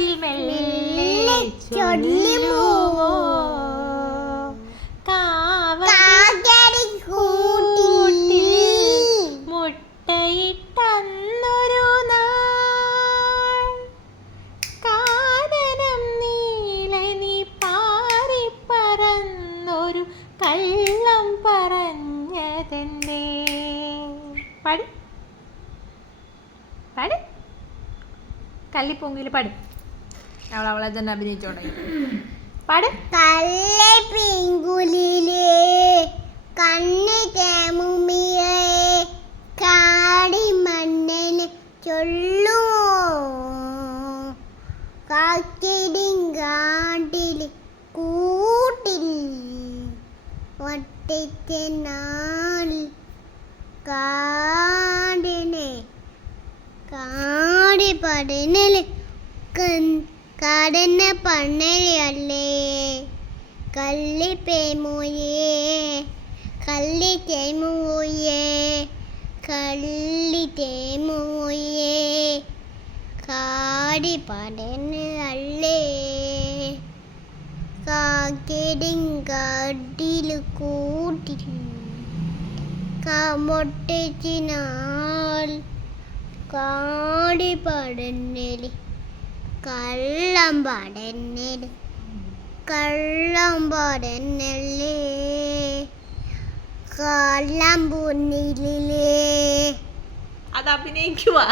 കാതിൽ മെല്ലെ ചൊല്ലുമോ കാവടി കൂട്ടിൽ മുട്ടയിട്ടന്നൊരു നാൾ കാനനം നീളെ നീ പാറിപ്പറന്നൊരു കള്ളം പറഞ്ഞതെന്തേ? പാടി പാടി കല്ലിപ്പൊങ്ങിൽ പാടി. അവളെ തന്നെ അഭിനയിച്ചോട്ടെ. പാട്. കല്ലിപ്പിങ്കുലിലെ കണ്ണിതേമുമിയെ കാടി മണ്ണിന് ചൊല്ലുമോ കാട്ടിടിങ്കാട്ടിൽ കൂട്ടിൽ ഒറ്റയ്ക്കനാൽ കാടിനെ കാടി പടനൽ കാടന പണ്ണലല്ലേ കല്ലിപ്പേമോയേ കല്ലിത്തേമോയേ കല്ലിത്തേമോയേ കാടി പടനല്ലേ കാട്ടിടിങ്കാട്ടിൽ കൂട്ടിൽ കാമൊട്ടിച്ചിനാൽ കാടി പടന്നല് കള്ളം പടന്നല് പടന്നല്ലേ കള്ളം പൊന്നിലേ. അത് അഭിനയിക്കുവാ.